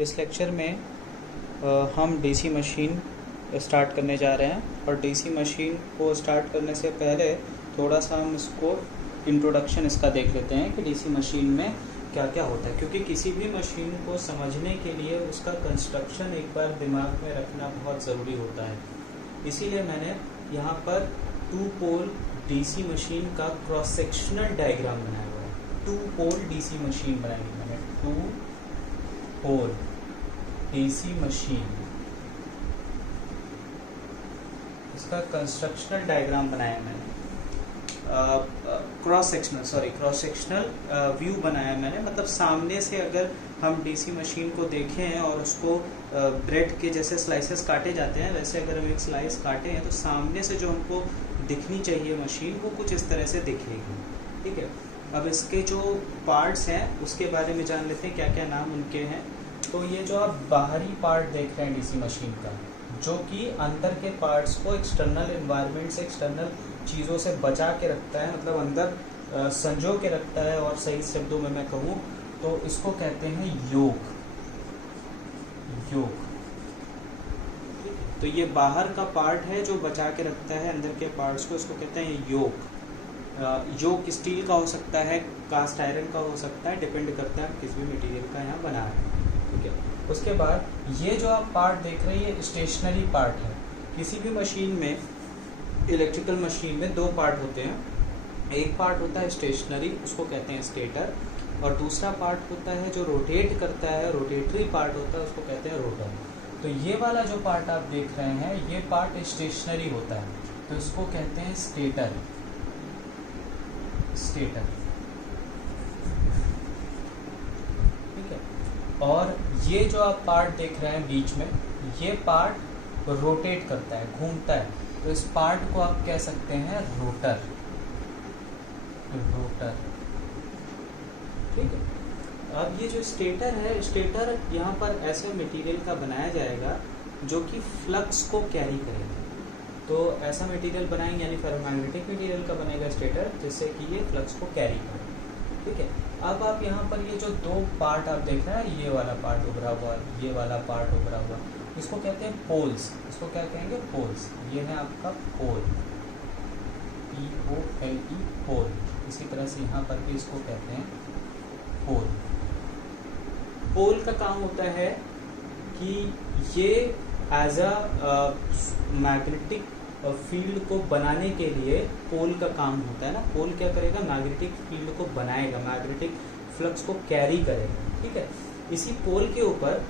इस लेक्चर में हम डीसी मशीन स्टार्ट करने जा रहे हैं और डीसी मशीन को स्टार्ट करने से पहले थोड़ा सा हम इसको इंट्रोडक्शन इसका देख लेते हैं कि डीसी मशीन में क्या क्या होता है, क्योंकि किसी भी मशीन को समझने के लिए उसका कंस्ट्रक्शन एक बार दिमाग में रखना बहुत ज़रूरी होता है। इसीलिए मैंने यहाँ पर 2 पोल डीसी मशीन का क्रॉस सेक्शनल डायग्राम बनाया हुआ है। 2 पोल डीसी मशीन बनाई है मैंने, 2 पोल डीसी मशीन, इसका कंस्ट्रक्शनल डायग्राम बनाया मैंने। क्रॉस सेक्शनल व्यू बनाया मैंने, मतलब सामने से अगर हम डीसी मशीन को देखें और उसको ब्रेड के जैसे स्लाइसेस काटे जाते हैं वैसे अगर हम एक स्लाइस काटे हैं तो सामने से जो हमको दिखनी चाहिए मशीन वो कुछ इस तरह से दिखेगी। ठीक है, अब इसके जो पार्ट्स हैं उसके बारे में जान लेते हैं, क्या क्या नाम उनके हैं। तो ये जो आप बाहरी पार्ट देख रहे हैं डीसी मशीन का, जो कि अंदर के पार्ट्स को एक्सटर्नल एनवायरनमेंट से, एक्सटर्नल चीज़ों से बचा के रखता है, मतलब अंदर संजो के रखता है। और सही शब्दों में मैं कहूँ तो इसको कहते हैं योक। तो ये बाहर का पार्ट है जो बचा के रखता है अंदर के पार्ट्स को, इसको कहते हैं योक। योक स्टील का हो सकता है, कास्ट आयरन का हो सकता है, डिपेंड करता है किस भी मटेरियल का यहाँ बना है। ठीक है, उसके बाद ये जो आप पार्ट देख रहे हैं ये स्टेशनरी पार्ट है। किसी भी मशीन में, इलेक्ट्रिकल मशीन में 2 पार्ट होते हैं। एक पार्ट होता है स्टेशनरी, उसको कहते हैं स्टेटर, और दूसरा पार्ट होता है जो रोटेट करता है, रोटेटरी पार्ट होता है, उसको कहते हैं रोटर। तो ये वाला जो पार्ट आप देख रहे हैं ये पार्ट स्टेशनरी होता है, तो इसको कहते हैं स्टेटर। ठीक है, और ये जो आप पार्ट देख रहे हैं बीच में, ये पार्ट रोटेट करता है, घूमता है, तो इस पार्ट को आप कह सकते हैं रोटर। ठीक है, अब ये जो स्टेटर है, स्टेटर यहाँ पर ऐसे मटेरियल का बनाया जाएगा जो कि फ्लक्स को कैरी करेगा। तो ऐसा मटेरियल बनाएंगे, यानी फेरोमैग्नेटिक मटेरियल का बनेगा स्टेटर, जिससे कि ये फ्लक्स को कैरी करे। ठीक है, अब आप यहाँ पर ये जो 2 पार्ट आप देख रहे हैं, ये वाला पार्ट उभरा हुआ, ये वाला पार्ट उभरा हुआ, इसको कहते हैं पोल्स। इसको क्या कहेंगे? पोल्स। ये है आपका पोल, POLE, पोल। इसी तरह से यहाँ पर भी इसको कहते हैं पोल। पोल का काम होता है कि ये एज अ मैग्नेटिक फील्ड को बनाने के लिए पोल का काम होता है ना। पोल क्या करेगा? मैग्नेटिक फील्ड को बनाएगा, मैग्नेटिक फ्लक्स को कैरी करेगा। ठीक है, इसी पोल के ऊपर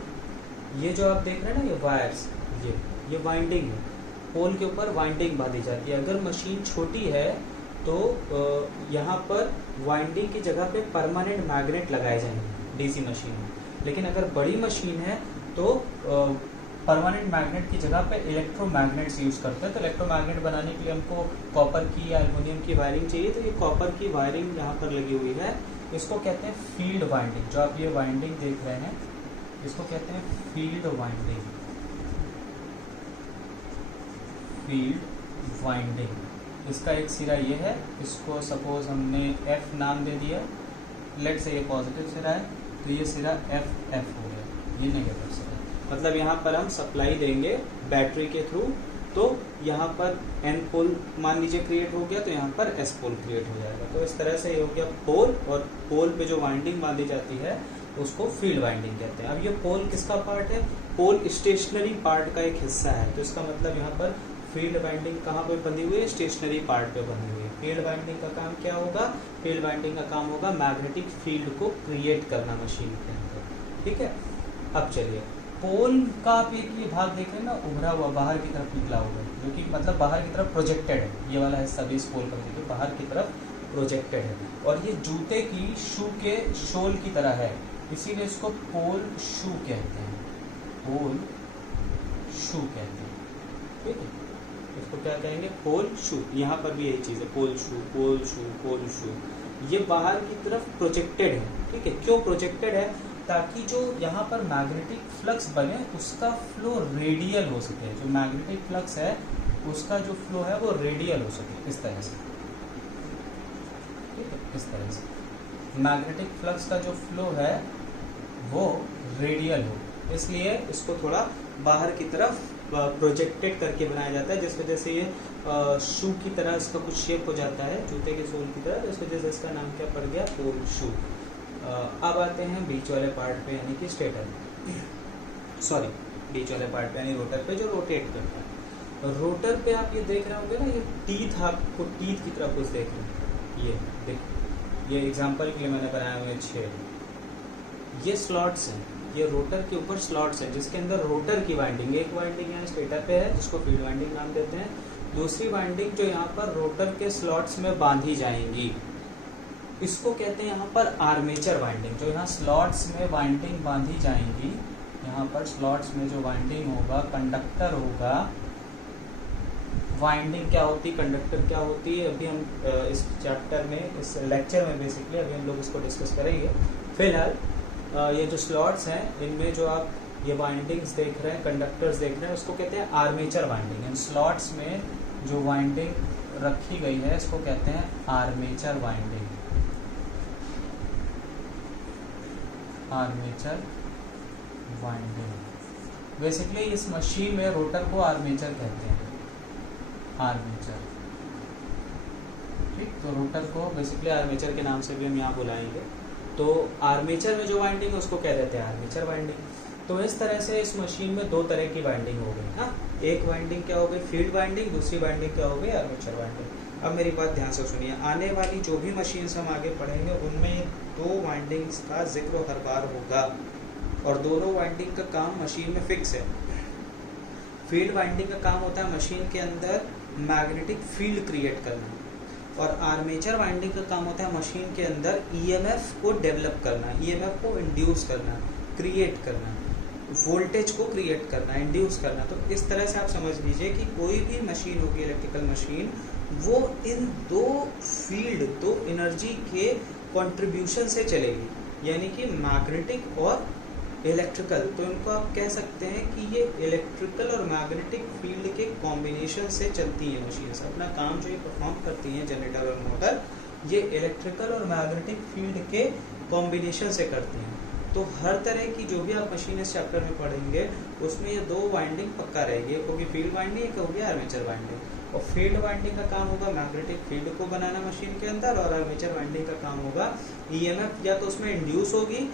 ये जो आप देख रहे हैं ना, ये वायर्स, ये वाइंडिंग है। पोल के ऊपर वाइंडिंग बांधी जाती है। अगर मशीन छोटी है तो यहाँ पर वाइंडिंग की जगह पे परमानेंट मैग्नेट लगाए जाएंगे डीसी मशीन में। लेकिन अगर बड़ी मशीन है तो परमानेंट मैग्नेट की जगह पे इलेक्ट्रोमैग्नेट्स यूज़ करते हैं। तो इलेक्ट्रोमैग्नेट बनाने के लिए हमको कॉपर की या एल्युमिनियम की वायरिंग चाहिए, तो ये कॉपर की वायरिंग यहाँ पर लगी हुई है। इसको कहते हैं फील्ड वाइंडिंग। जो आप ये वाइंडिंग देख रहे हैं इसको कहते हैं फील्ड वाइंडिंग। इसका एक सिरा ये है, इसको सपोज हमने F नाम दे दिया, लेट से ये पॉजिटिव सिरा है तो ये सिरा FF हो गया, ये नेगेटिव सिरा। मतलब यहाँ पर हम सप्लाई देंगे बैटरी के थ्रू, तो यहाँ पर N पोल मान लीजिए क्रिएट हो गया, तो यहाँ पर S पोल क्रिएट हो जाएगा। तो इस तरह से ये हो गया पोल, और पोल पे जो वाइंडिंग बांधी जाती है उसको फील्ड वाइंडिंग कहते हैं। अब ये पोल किसका पार्ट है? पोल स्टेशनरी पार्ट का एक हिस्सा है। तो इसका मतलब यहाँ पर फील्ड वाइंडिंग कहाँ पे बंधी हुई है? स्टेशनरी पार्ट पे बंधी हुई है। फील्ड वाइंडिंग का काम क्या होगा? फील्ड वाइंडिंग का काम होगा मैग्नेटिक फील्ड को क्रिएट करना मशीन के अंदर। ठीक है, अब चलिए पोल का आप एक ये भाग देख रहे हैं ना, उभरा हुआ बाहर की तरफ निकला हुआ, जो कि मतलब बाहर की तरफ प्रोजेक्टेड है। ये वाला हिस्सा भी इस पोल का देखिए बाहर की तरफ प्रोजेक्टेड है, और ये जूते की शू के शोल की तरह है, इसीलिए इसको पोल शू कहते हैं। पोल शू कहते हैं। ठीक है, इसको क्या कहेंगे? पोल शू। यहाँ पर भी यही चीज़ है, पोल शू। ये बाहर की तरफ प्रोजेक्टेड है। ठीक है, क्यों प्रोजेक्टेड है? ताकि जो यहाँ पर मैग्नेटिक फ्लक्स बने उसका फ्लो रेडियल हो सके। जो मैग्नेटिक फ्लक्स है उसका जो फ्लो है वो रेडियल हो सके, इस तरह से। ठीक है, इस तरह से मैग्नेटिक फ्लक्स का जो फ्लो है वो रेडियल हो। इसलिए इसको थोड़ा बाहर की तरफ प्रोजेक्टेड करके बनाया जाता है, जिस वजह से ये शू की तरह इसका कुछ शेप हो जाता है, जूते के सोल की तरह, इस वजह से इसका नाम क्या पड़ गया, पोल शू। अब आते हैं बीच वाले पार्ट पे, यानी कि स्टेटर, सॉरी बीच वाले पार्ट पे यानी रोटर पे, जो रोटेट करता है। रोटर पे आप ये देख रहे होंगे ना, ये टीथ, आपको टीथ की तरह कुछ देख रहे हैं, ये देख, ये एग्जांपल के लिए मैंने बनाया हुए 6, ये स्लॉट्स हैं, ये रोटर के ऊपर स्लॉट्स हैं, जिसके अंदर रोटर की वाइंडिंग, एक वाइंडिंग यहाँ स्टेटर पे है जिसको फील्ड वाइंडिंग नाम देते हैं, दूसरी वाइंडिंग जो यहाँ पर रोटर के स्लॉट्स में बांधी जाएंगी, इसको कहते हैं यहाँ पर आर्मेचर वाइंडिंग। जो यहाँ स्लॉट्स में वाइंडिंग बांधी जाएंगी, यहाँ पर स्लॉट्स में जो वाइंडिंग होगा, कंडक्टर होगा, वाइंडिंग क्या होती है, कंडक्टर क्या होती है, अभी हम इस चैप्टर में, इस लेक्चर में बेसिकली अभी हम लोग इसको डिस्कस करेंगे। फिलहाल ये जो स्लॉट्स हैं, इनमें जो आप ये वाइंडिंग्स देख रहे हैं, कंडक्टर्स देख रहे हैं, उसको कहते हैं आर्मेचर वाइंडिंग। इन स्लॉट्स में जो वाइंडिंग रखी गई है, इसको कहते हैं armature winding, armature winding. Basically इस मशीन में रोटर को आर्मेचर कहते हैं, आर्मेचर, ठीक। तो रोटर को बेसिकली आर्मेचर के नाम से भी हम यहाँ बुलाएंगे। तो आर्मेचर में जो वाइंडिंग है उसको कह देते हैं आर्मेचर वाइंडिंग। तो इस तरह से इस मशीन में दो तरह की वाइंडिंग हो गई, हाँ, एक वाइंडिंग क्या हो गई, फील्ड वाइंडिंग, दूसरी वाइंडिंग क्या हो गई, आर्मेचर वाइंडिंग। अब मेरी बात ध्यान से सुनिए, आने वाली जो भी मशीन्स हम आगे पढ़ेंगे उनमें दो वाइंडिंग्स का जिक्र हर बार होगा, और दोनों वाइंडिंग का काम मशीन में फिक्स है। फील्ड वाइंडिंग का काम होता है मशीन के अंदर मैग्नेटिक फील्ड क्रिएट करना, और आर्मेचर वाइंडिंग का काम होता है मशीन के अंदर ईएमएफ को डेवलप करना, ईएमएफ को इंड्यूस करना, क्रिएट करना, वोल्टेज को क्रिएट करना, इंड्यूस करना। तो इस तरह से आप समझ लीजिए कि कोई भी मशीन होगी इलेक्ट्रिकल मशीन, वो इन दो फील्ड, दो एनर्जी के कंट्रीब्यूशन से चलेगी, यानी कि मैग्नेटिक और इलेक्ट्रिकल। तो इनको आप कह सकते हैं कि ये इलेक्ट्रिकल और मैग्नेटिक फील्ड के कॉम्बिनेशन से चलती है मशीन, अपना काम जो ये परफॉर्म करती हैं जनरेटर और मोटर, ये इलेक्ट्रिकल और मैग्नेटिक फील्ड के कॉम्बिनेशन से करती हैं। तो हर तरह की जो भी आप मशीन इस चैप्टर में पढ़ेंगे उसमें ये दो वाइंडिंग पक्का रहेगी, एक होगी फील्ड वाइंडिंग, एक होगी आर्मेचर वाइंडिंग। और फील्ड वाइंडिंग का काम होगा मैग्नेटिक फील्ड को बनाना मशीन के अंदर, और आर्मेचर वाइंडिंग का काम होगा ईएमएफ या तो उसमें इंड्यूस होगी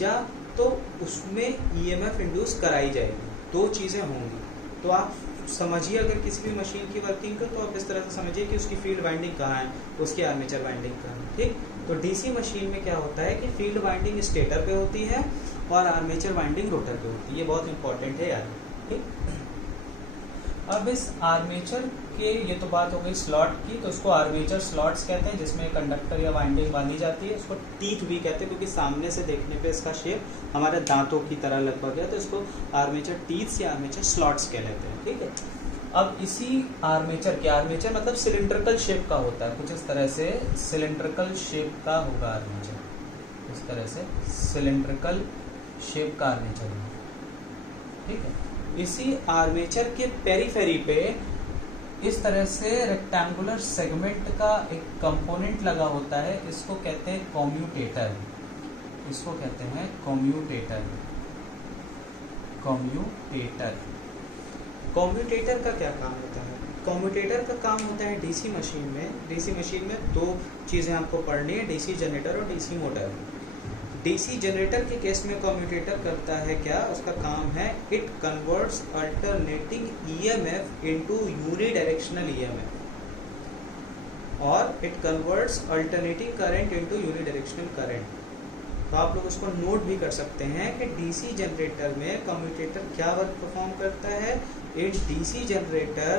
या तो उसमें ईएमएफ इंड्यूस कराई जाएगी, दो चीज़ें होंगी। तो आप समझिए, अगर किसी भी मशीन की वर्किंग को, तो आप इस तरह से समझिए कि उसकी फील्ड वाइंडिंग कहाँ है, उसकी आर्मेचर वाइंडिंग कहाँ है, ठीक। तो डीसी मशीन में क्या होता है कि फील्ड वाइंडिंग स्टेटर पे होती है और आर्मेचर वाइंडिंग रोटर पे होती है, ये बहुत इंपॉर्टेंट है यार, ठीक। अब इस आर्मेचर के, ये तो बात हो गई स्लॉट की, तो उसको आर्मेचर स्लॉट्स कहते हैं, जिसमें कंडक्टर या वाइंडिंग बांधी जाती है। उसको टीथ भी कहते हैं, क्योंकि सामने से देखने पे इसका शेप हमारे दांतों की तरह लगभग है, तो इसको आर्मेचर टीथ्स या आर्मेचर स्लॉट्स कहलाते हैं, ठीक है। अब इसी आर्मेचर के, आर्मेचर मतलब सिलिंड्रिकल शेप का होता है, कुछ इस तरह से सिलिंड्रिकल शेप का होगा आर्मेचर, इस तरह से सिलिंड्रिकल शेप का आर्मेचर, ठीक है। इसी आर्मेचर के पेरीफेरी पे इस तरह से रेक्टेंगुलर सेगमेंट का एक कंपोनेंट लगा होता है, इसको कहते हैं कम्यूटेटर, इसको कहते हैं कम्यूटेटर। कम्यूटेटर, कम्यूटेटर का क्या काम होता है? कम्यूटेटर का काम होता है डीसी मशीन में दो चीज़ें आपको पढ़नी है, डीसी जनरेटर और डीसी मोटर। डीसी जनरेटर के केस में कम्यूटेटर करता है क्या, उसका काम है it converts alternating EMF into unidirectional EMF, और it converts alternating current into unidirectional current. तो आप लोग उसको नोट भी कर सकते हैं कि डीसी जनरेटर में कम्यूटेटर क्या वर्क परफॉर्म करता है। इन DC generator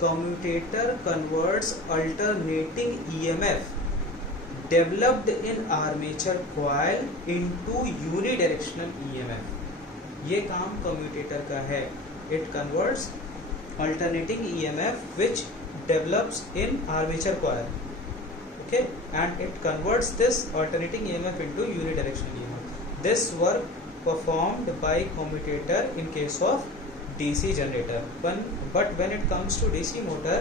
commutator converts alternating EMF developed in armature coil into unidirectional EMF। ये काम कम्यूटेटर का है। It converts alternating EMF which develops in armature coil, okay, and it converts this alternating EMF into unidirectional EMF. This work performed by commutator in case of DC generator. But when it comes to DC motor,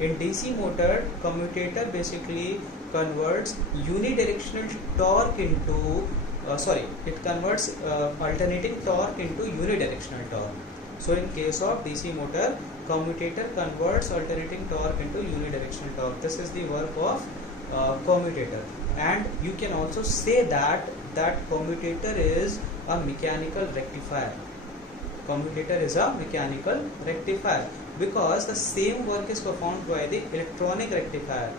in DC motor commutator basically converts unidirectional torque into it converts alternating torque into unidirectional torque. So in case of DC motor, commutator converts alternating torque into unidirectional torque. This is the work of commutator. And you can also say that commutator is a mechanical rectifier. Commutator is a mechanical rectifier because the same work is performed by the electronic rectifier,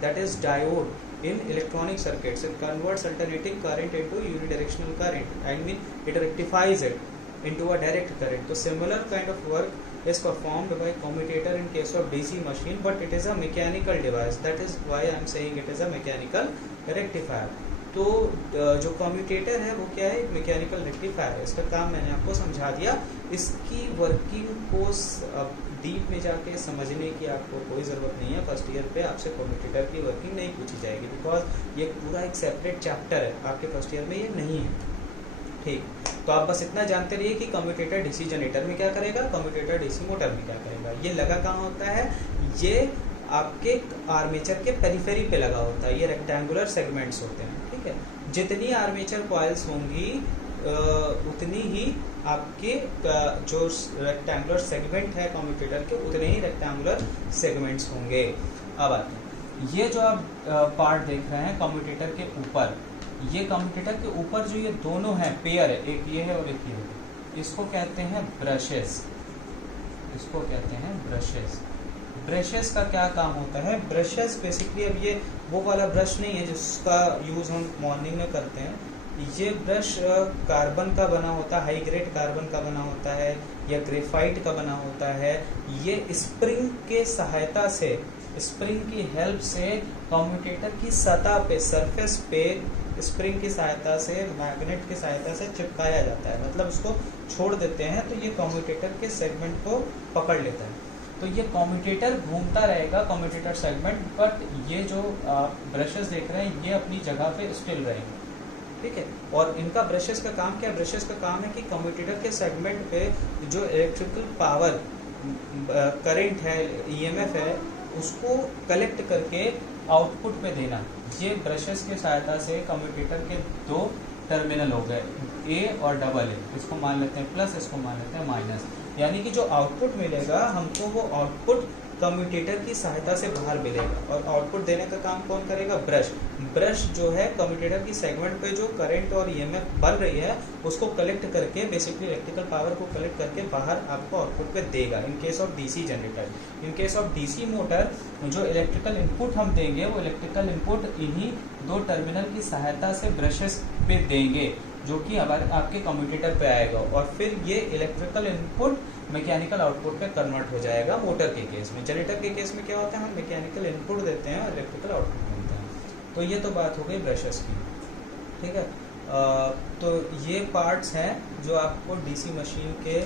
that is diode. In electronic circuits, it converts alternating current into unidirectional current. I mean, it rectifies it into a direct current. So similar kind of work is performed by commutator in case of DC machine, but it is a mechanical device. That is why I am saying it is a mechanical rectifier. तो जो commutator है वो क्या है, mechanical rectifier है. इसका काम मैंने आपको समझा दिया. इसकी वर्किंग को डीप में जाके समझने की आपको कोई ज़रूरत नहीं है. फर्स्ट ईयर पे आपसे कम्यूटेटर की वर्किंग नहीं पूछी जाएगी, बिकॉज ये पूरा एक सेपरेट चैप्टर है. आपके फर्स्ट ईयर में ये नहीं है. ठीक, तो आप बस इतना जानते रहिए कि कम्यूटेटर डीसी जनरेटर में क्या करेगा, कम्यूटेटर डीसी मोटर में क्या करेगा. ये लगा कहाँ होता है, ये आपके आर्मेचर के पेरिफेरी पे लगा होता है. ये रेक्टेंगुलर सेगमेंट्स होते हैं. ठीक है, जितनी आर्मेचर कॉइल्स होंगी उतनी ही आपके जो रेक्टेंगुलर सेगमेंट है कम्यूटेटर के, उतने ही रेक्टेंगुलर सेगमेंट्स होंगे. अब आते हैं, ये जो आप पार्ट देख रहे हैं कम्यूटेटर के ऊपर, ये कम्यूटेटर के ऊपर जो ये दोनों हैं पेयर है, एक ये है और एक ये है, इसको कहते हैं ब्रशेस. इसको कहते हैं ब्रशेस. ब्रशेस का क्या काम होता है, ब्रशेस बेसिकली, अब ये वो वाला ब्रश नहीं है जिसका यूज़ हम मॉर्निंग में करते हैं. ये ब्रश कार्बन का बना होता है, हाई ग्रेड कार्बन का बना होता है या ग्रेफाइट का बना होता है. ये स्प्रिंग के सहायता से, स्प्रिंग की हेल्प से कम्यूटेटर की सतह पे, सरफेस पे स्प्रिंग की सहायता से, मैग्नेट की सहायता से चिपकाया जाता है. मतलब उसको छोड़ देते हैं तो ये कम्यूटेटर के सेगमेंट को पकड़ लेता है. तो ये कम्यूटेटर घूमता रहेगा, कम्यूटेटर सेगमेंट, बट ये जो आप ब्रशेस देख रहे हैं ये अपनी जगह पे स्टिल रहेंगे. ठीक है, और इनका ब्रशेस का काम क्या है, ब्रशेस का काम है कि कम्यूटेटर के सेगमेंट पे जो इलेक्ट्रिकल पावर, करंट है, ईएमएफ है, उसको कलेक्ट करके आउटपुट पे देना. ये ब्रशेस की सहायता से कम्यूटेटर के दो टर्मिनल हो गए, ए और डबल ए. इसको मान लेते हैं प्लस, इसको मान लेते हैं माइनस. यानी कि जो आउटपुट मिलेगा हमको, वो आउटपुट कम्यूटेटर की सहायता से बाहर मिलेगा. और आउटपुट देने का काम कौन करेगा, ब्रश. ब्रश जो है कम्यूटेटर की सेगमेंट पे जो करंट और ईएमएफ बन रही है उसको कलेक्ट करके, बेसिकली इलेक्ट्रिकल पावर को कलेक्ट करके बाहर आपको आउटपुट पे देगा. In case of DC generator. In case of DC motor जो इलेक्ट्रिकल इनपुट हम देंगे, वो इलेक्ट्रिकल इनपुट इन्हीं दो टर्मिनल की सहायता से ब्रशेस पे देंगे, जो कि हमारे आपके कम्यूटेटर पे आएगा. और फिर ये इलेक्ट्रिकल इनपुट मैकेनिकल आउटपुट पे कन्वर्ट हो जाएगा. मोटर के केस में, जनरेटर के केस में क्या होता है, हम मैकेनिकल इनपुट देते हैं और इलेक्ट्रिकल आउटपुट मिलता है. तो ये तो बात हो गई ब्रशेस की. ठीक है, तो ये पार्ट्स हैं जो आपको डीसी मशीन के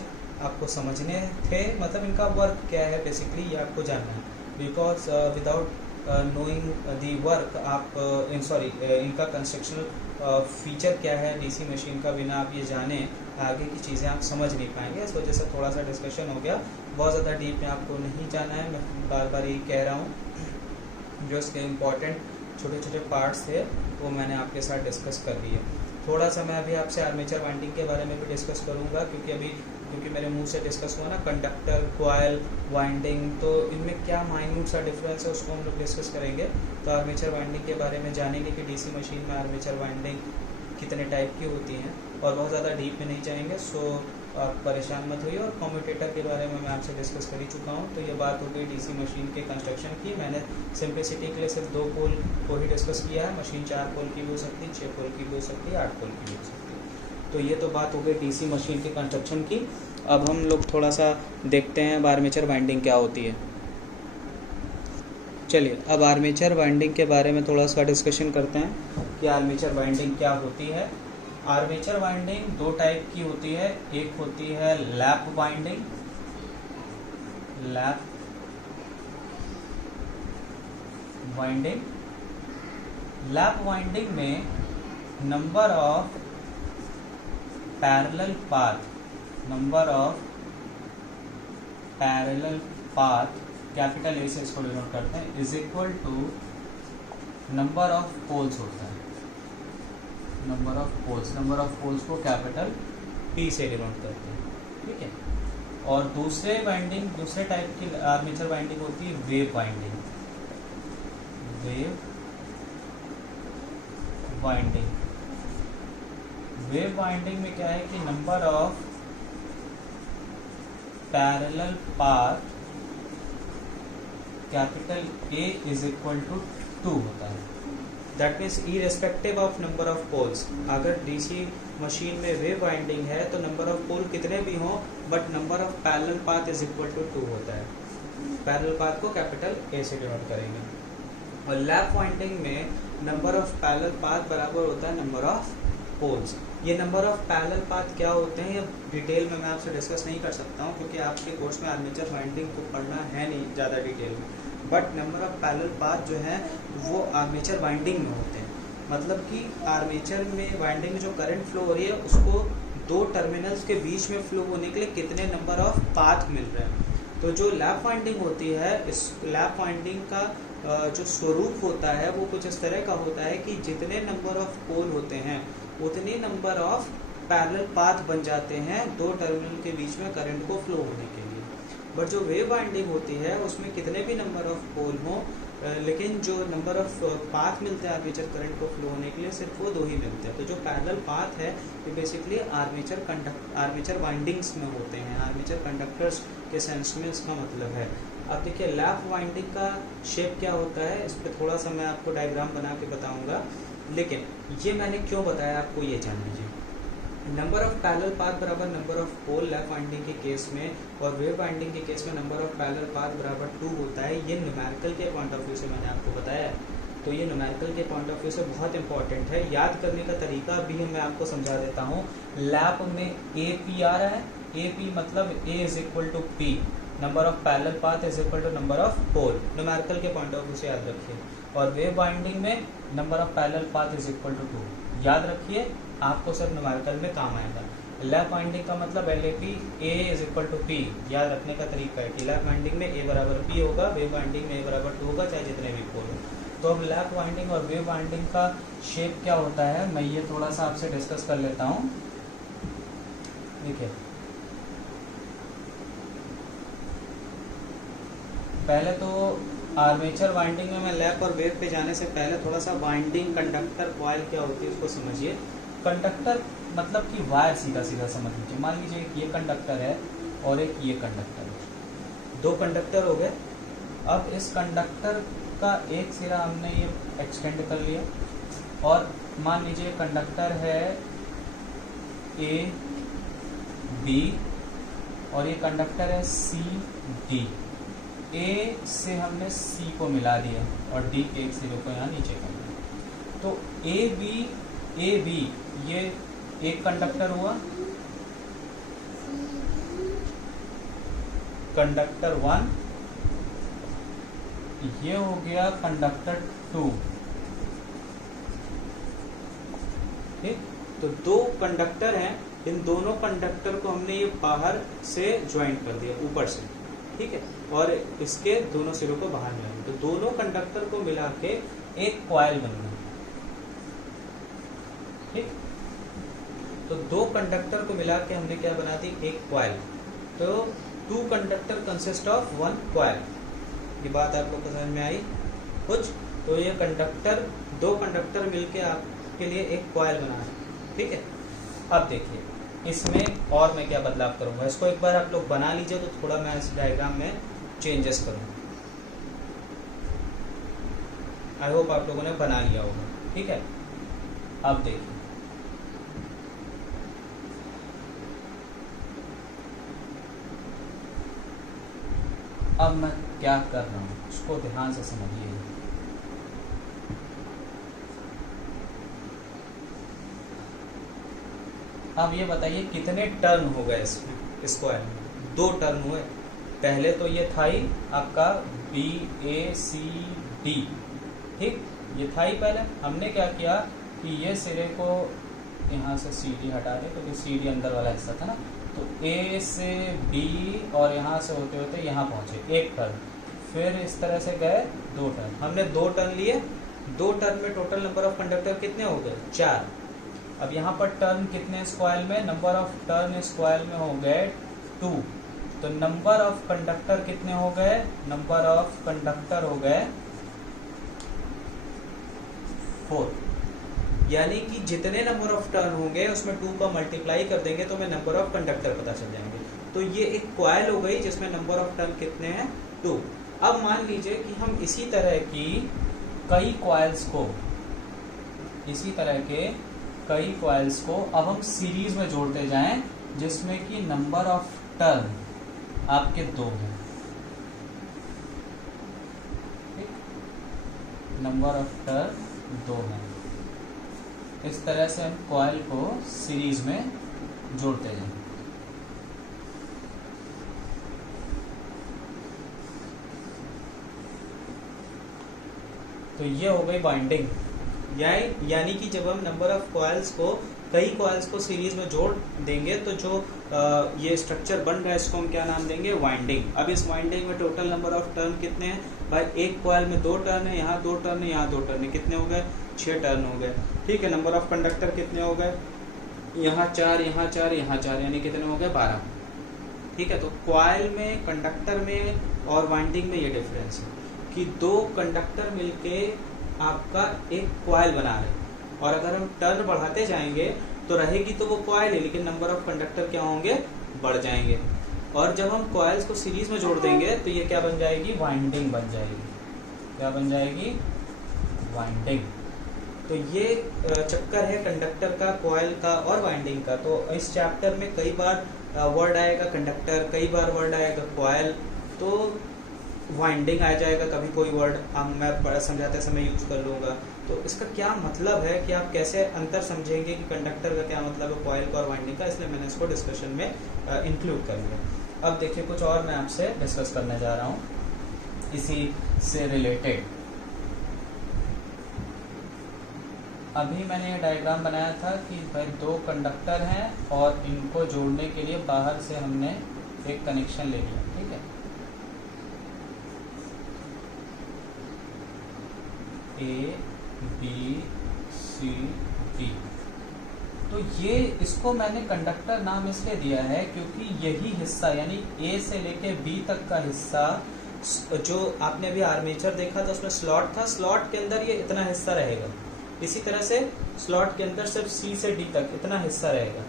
आपको समझने थे. मतलब इनका वर्क क्या है बेसिकली ये आपको जानना है, because without knowing the work आप इनका कंस्ट्रक्शनल फीचर क्या है डीसी मशीन का, बिना आप ये जाने आगे की चीज़ें आप समझ नहीं पाएंगे. इस वजह से थोड़ा सा डिस्कशन हो गया. बहुत ज़्यादा डीप में आपको नहीं जाना है, मैं बार बार यही कह रहा हूँ. जो इसके इम्पॉर्टेंट छोटे छोटे पार्ट्स थे वो मैंने आपके साथ डिस्कस कर दिए. थोड़ा सा मैं अभी आपसे आर्मेचर वाइंडिंग के बारे में भी डिस्कस करूँगा, क्योंकि मेरे मुंह से डिस्कस हुआ ना कंडक्टर, कॉइल, वाइंडिंग, तो इनमें क्या माइन्यूट सा डिफरेंस है उसको हम लोग डिस्कस करेंगे. तो आर्मेचर वाइंडिंग के बारे में जानेंगे कि डीसी मशीन में आर्मेचर वाइंडिंग कितने टाइप की होती हैं, और बहुत ज़्यादा डीप में नहीं जाएंगे. सो आप परेशान मत होइए. और कम्यूटेटर के बारे में मैं आपसे डिस्कस कर ही चुका हूँ. तो ये बात हो गई डीसी मशीन के कंस्ट्रक्शन की. मैंने सिंप्लिसिटी के लिए सिर्फ 2 पोल को ही डिस्कस किया है. मशीन 4 पोल की भी हो सकती है, 6 पोल की भी हो सकती है, 8 पोल की भी हो सकती है. तो ये तो बात हो गई डीसी मशीन के कंस्ट्रक्शन की. अब हम लोग थोड़ा सा देखते हैं आर्मेचर वाइंडिंग क्या होती है. चलिए अब आर्मेचर वाइंडिंग के बारे में थोड़ा सा डिस्कशन करते हैं कि आर्मेचर वाइंडिंग क्या होती है. आर्मेचर वाइंडिंग 2 टाइप की होती है. एक होती है लैप वाइंडिंग. लैप वाइंडिंग में number of parallel path capital A से इसको डिनोट करते हैं, is equal to number of poles होता है. Number of poles, number of poles को कैपिटल P से डिनोट करते हैं, ठीक है। और दूसरे टाइप की आर्मेचर वाइंडिंग होती है वेव वाइंडिंग। वेव वाइंडिंग में क्या है कि number of parallel path capital A is equal to 2 होता है। That means irrespective of number of poles, अगर डीसी मशीन में वेव वाइंडिंग है तो नंबर ऑफ पोल कितने भी हों but number of parallel path is equal to 2 होता है। पैरेलल पाथ को कैपिटल A से डिनोट करेंगे। और लैप वाइंडिंग में नंबर ऑफ पैरेलल पाथ बराबर होता है नंबर ऑफ पोल्स। ये नंबर ऑफ पैरेलल पाथ क्या होते हैं ये डिटेल में मैं आपसे डिस्कस नहीं कर सकता हूँ क्योंकि आपके कोर्स में आर्मेचर वाइंडिंग को पढ़ना है नहीं ज़्यादा डिटेल में। But number of parallel path जो है वो आर्मेचर वाइंडिंग में होते हैं। मतलब कि आर्मेचर में वाइंडिंग में जो करंट फ्लो हो रही है उसको दो टर्मिनल्स के बीच में फ्लो होने के लिए कितने नंबर ऑफ पाथ मिल रहे हैं। तो जो लैप वाइंडिंग होती है, इस लैप वाइंडिंग का जो स्वरूप होता है वो कुछ इस तरह का होता है कि जितने नंबर ऑफ पोल होते हैं उतने नंबर ऑफ पैरेलल पाथ बन जाते हैं दो टर्मिनल के बीच में करंट को फ्लो होने के लिए। बट जो वेव वाइंडिंग होती है उसमें कितने भी नंबर ऑफ पोल हों लेकिन जो नंबर ऑफ पाथ मिलते हैं आर्मेचर करंट को फ्लो होने के लिए सिर्फ वो दो ही मिलते हैं। तो जो पैरेलल पाथ है ये बेसिकली आर्मेचर वाइंडिंग्स में होते हैं, आर्मेचर कंडक्टर्स के सेंस में इसका मतलब है। अब देखिए लैप वाइंडिंग का शेप क्या होता है, इस पर थोड़ा सा मैं आपको डायग्राम बना के बताऊंगा, लेकिन ये मैंने क्यों बताया आपको ये जान लीजिए। नंबर ऑफ पैरेलल पाथ बराबर number of pole lap winding के केस में, और वेव वाइंडिंग के केस में नंबर ऑफ पैरेलल पाथ बराबर 2 होता है। ये न्यूमेरिकल के पॉइंट ऑफ व्यू से मैंने आपको बताया है, तो ये न्यूमेरिकल के पॉइंट ऑफ व्यू से बहुत इंपॉर्टेंट है। याद करने का तरीका भी मैं आपको समझा देता हूँ। लैप में AP आ रहा है, AP मतलब A is equal to P, number of parallel path is equal to number of pole, numerical के पॉइंट ऑफ व्यू से याद रखिए। और वेव वाइंडिंग में number of parallel path is equal to 2, याद रखिए, आपको सिर्फ न्यूमेरिकल में काम आएगा। लैप वाइंडिंग का मतलब LAP A is equal to P, याद रखने का तरीका है कि लैप वाइंडिंग में A बराबर P होगा, वेव वाइंडिंग में A बराबर 2 होगा, चाहे जितने भी पोल हो। तो अब लैप वाइंडिंग और वेव वाइंडिंग का शेप क्या होता है मैं ये थोड़ा सा आपसे डिस्कस कर लेता हूँ। देखिए पहले तो आर्मेचर वाइंडिंग में मैं लैप और वेव पे जाने से पहले थोड़ा सा वाइंडिंग कंडक्टर कॉइल क्या होती है उसको समझिए। कंडक्टर मतलब कि वायर, सीधा सीधा समझ लीजिए। मान लीजिए एक ये कंडक्टर है और एक ये कंडक्टर है, दो कंडक्टर हो गए। अब इस कंडक्टर का एक सिरा हमने ये एक्सटेंड कर लिया और मान लीजिए कंडक्टर है A B और ये कंडक्टर है C D। A से हमने C को मिला दिया और D के एक सिरे को यहाँ नीचे कर दिया। तो A B ये एक कंडक्टर हुआ, कंडक्टर 1, ये हो गया कंडक्टर 2। ठीक, तो दो कंडक्टर हैं, इन दोनों कंडक्टर को हमने ये बाहर से ज्वाइंट कर दिया ऊपर से, ठीक है, और इसके दोनों सिरों को बाहर मिला। तो दोनों कंडक्टर को मिला के एक कॉइल बन गया। ठीक, तो दो कंडक्टर को मिला के हमने क्या बना दी, एक कॉइल। तो 2 कंडक्टर कंसिस्ट ऑफ 1 कॉइल। ये बात आप लोग को समझ में आई कुछ? तो ये कंडक्टर, दो कंडक्टर मिलके आपके लिए एक कॉइल बना है। ठीक है, अब देखिए इसमें और मैं क्या बदलाव करूंगा, इसको एक बार आप लोग बना लीजिए तो थोड़ा मैं इस डायग्राम में चेंजेस करूंगा। आई होप आप लोगों ने बना लिया होगा। ठीक है, अब देखिए अब मैं क्या कर रहा हूँ उसको ध्यान से समझिए। अब ये बताइए कितने टर्न हो गए इसमें, इस कॉइल में 2 टर्न हुए। पहले तो ये था ही आपका BACD। ठीक, ये था ही। पहले हमने क्या किया कि ये सिरे को यहाँ से CD हटा दे, क्योंकि CD अंदर वाला हिस्सा था ना। तो A से B और यहाँ से होते होते यहाँ पहुँचे, एक टर्न। फिर इस तरह से गए 2 टर्न। हमने 2 टर्न लिए, 2 टर्न में टोटल नंबर ऑफ कंडक्टर कितने हो गए, 4। अब यहाँ पर टर्न कितने इस कॉइल में, नंबर ऑफ टर्न इस कॉइल में हो गए 2, तो नंबर ऑफ कंडक्टर कितने हो गए, नंबर ऑफ कंडक्टर हो गए 4। यानी कि जितने नंबर ऑफ टर्न होंगे उसमें 2 का मल्टीप्लाई कर देंगे तो हमें नंबर ऑफ कंडक्टर पता चल जाएंगे। तो ये एक कॉइल हो गई जिसमें नंबर ऑफ टर्न कितने हैं, 2। अब मान लीजिए कि हम इसी तरह की कई कॉइल्स को, इसी तरह के कई कॉइल्स को अब हम सीरीज में जोड़ते जाएं जिसमें कि नंबर ऑफ टर्न आपके 2 हैं, नंबर ऑफ टर्न 2 हैं। इस तरह से हम कॉइल को सीरीज में जोड़ते जाएं। तो ये हो गई वाइंडिंग, यानी कि जब हम नंबर ऑफ कॉइल्स को, कई कॉइल्स को सीरीज में जोड़ देंगे तो जो ये स्ट्रक्चर बन रहा है इसको हम क्या नाम देंगे, वाइंडिंग। अब इस वाइंडिंग में टोटल नंबर ऑफ टर्न कितने हैं भाई, एक कॉइल में 2 टर्न है, यहाँ 2 टर्न है, यहाँ 2 टर्न है, कितने हो गए, 6 टर्न हो गए। ठीक है, नंबर ऑफ कंडक्टर कितने हो गए, यहाँ 4, यहाँ 4, यहाँ 4, यानी कितने हो गए, 12। ठीक है, तो कॉइल में, कंडक्टर में और वाइंडिंग में ये डिफरेंस है कि 2 कंडक्टर मिलके आपका एक कॉइल बना रहे हैं, और अगर हम टर्न बढ़ाते जाएंगे तो रहेगी तो वो कॉइल है लेकिन नंबर ऑफ कंडक्टर क्या होंगे, बढ़ जाएंगे। और जब हम कॉइल्स को सीरीज में जोड़ देंगे तो ये क्या बन जाएगी, वाइंडिंग बन जाएगी। क्या बन जाएगी, वाइंडिंग। तो ये चक्कर है कंडक्टर का, कॉइल का और वाइंडिंग का। तो इस चैप्टर में कई बार वर्ड आएगा कंडक्टर, कई बार वर्ड आएगा कॉइल, तो वाइंडिंग आ जाएगा, कभी कोई वर्ड मैं समझाते समय यूज कर लूँगा। तो इसका क्या मतलब है कि आप कैसे अंतर समझेंगे कि कंडक्टर का क्या मतलब है कॉइल का और वाइंडिंग का, इसलिए मैंने इसको डिस्कशन में इंक्लूड कर लिया। अब देखिए कुछ और मैं आपसे डिस्कस करने जा रहा हूँ इसी से रिलेटेड। अभी मैंने ये डायग्राम बनाया था कि भाई 2 कंडक्टर हैं और इनको जोड़ने के लिए बाहर से हमने एक कनेक्शन ले लिया। ठीक है, A B C D। तो ये, इसको मैंने कंडक्टर नाम इसलिए दिया है क्योंकि यही हिस्सा यानी A से लेके B तक का हिस्सा, जो आपने अभी आर्मेचर देखा था उसमें स्लॉट था, स्लॉट के अंदर ये इतना हिस्सा रहेगा। इसी तरह से स्लॉट के अंदर सिर्फ C से D तक इतना हिस्सा रहेगा।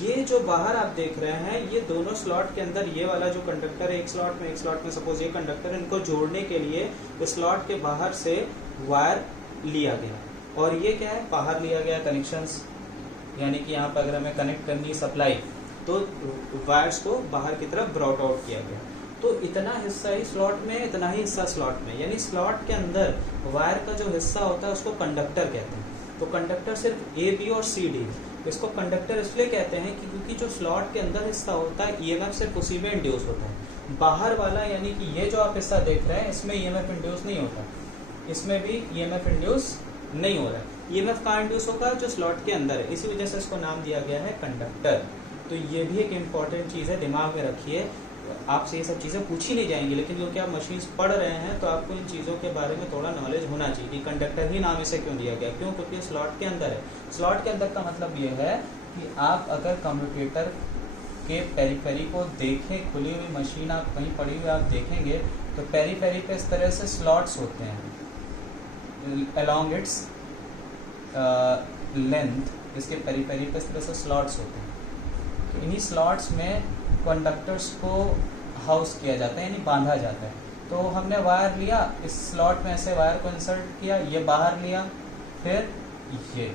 ये जो बाहर आप देख रहे हैं ये दोनों स्लॉट के अंदर, ये वाला जो कंडक्टर है एक स्लॉट में सपोज ये कंडक्टर, इनको जोड़ने के लिए स्लॉट के बाहर से वायर लिया गया, और ये क्या है, बाहर लिया गया कनेक्शंस। यानी कि यहाँ पर अगर हमें कनेक्ट करनी है सप्लाई तो वायर्स को बाहर की तरफ ब्रॉट आउट किया गया। तो इतना हिस्सा ही स्लॉट में, इतना ही हिस्सा स्लॉट में, यानी स्लॉट के अंदर वायर का जो हिस्सा होता है उसको कंडक्टर कहते हैं। तो कंडक्टर सिर्फ A B और C D, इसको कंडक्टर इसलिए कहते हैं कि क्योंकि जो स्लॉट के अंदर हिस्सा होता है EMF सिर्फ उसी में इंड्यूस होता है। बाहर वाला यानी कि ये जो आप हिस्सा देख रहे हैं इसमें EMF इंड्यूस नहीं होता, इसमें भी EMF इंड्यूस नहीं हो रहा है। EMF कहाँ इंड्यूस होगा, जो स्लॉट के अंदर है, इसी वजह से इसको नाम दिया गया है कंडक्टर। तो ये भी एक इम्पॉर्टेंट चीज़ है, दिमाग में रखिए। आपसे ये सब चीज़ें पूछी नहीं जाएंगी, लेकिन क्योंकि आप मशीन्स पढ़ रहे हैं तो आपको इन चीज़ों के बारे में थोड़ा नॉलेज होना चाहिए कि कंडक्टर ही नाम इसे क्यों दिया गया, क्यों, क्योंकि स्लॉट के अंदर है। स्लॉट के अंदर का मतलब ये है कि आप अगर कम्यूटेटर के पेरीफेरी को देखें, खुली हुई मशीन आप कहीं पड़ी हुई आप देखेंगे तो पेरीफेरी पे इस तरह से स्लॉट्स होते हैं अलोंग इट्स लेंथ, इसके पेरीफेरी पे इस तरह से स्लॉट्स होते हैं। तो इन्हीं स्लॉट्स में कंडक्टर्स को हाउस किया जाता है, यानी बांधा जाता है। तो हमने वायर लिया, इस स्लॉट में ऐसे वायर को इंसर्ट किया, ये बाहर लिया, फिर ये,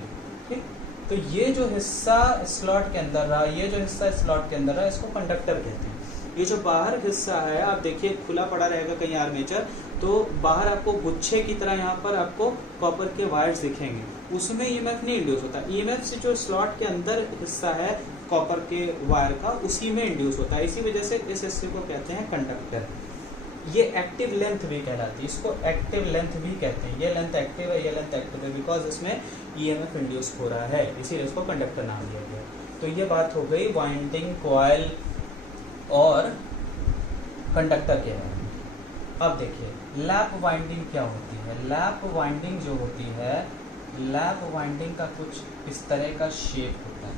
ठीक। तो ये जो हिस्सा स्लॉट के अंदर रहा, ये जो हिस्सा स्लॉट के अंदर रहा, इसको कंडक्टर कहते हैं। ये जो बाहर हिस्सा है आप देखिए खुला पड़ा रहेगा कहीं आर्मेचर, तो बाहर आपको गुच्छे की तरह यहाँ पर आपको कॉपर के वायर्स दिखेंगे, उसमें EMF नहीं इंड्यूस होता। EMF से जो स्लॉट के अंदर हिस्सा है कॉपर के वायर का, उसी में इंड्यूस होता है। इसी वजह से इस हिस्से को कहते हैं कंडक्टर। ये एक्टिव लेंथ भी कहलाती है, इसको एक्टिव लेंथ भी कहते हैं। ये लेंथ एक्टिव है, ये लेंथ एक्टिव है, बिकॉज इसमें EMF इंड्यूस हो रहा है, इसीलिए इसको कंडक्टर नाम दिया गया। तो ये बात हो गई वाइंडिंग, कॉइल और कंडक्टर के बारे में। अब देखिए लैप वाइंडिंग क्या होती है। लैप वाइंडिंग जो होती है लैप वाइंडिंग का कुछ इस तरह का शेप होता है।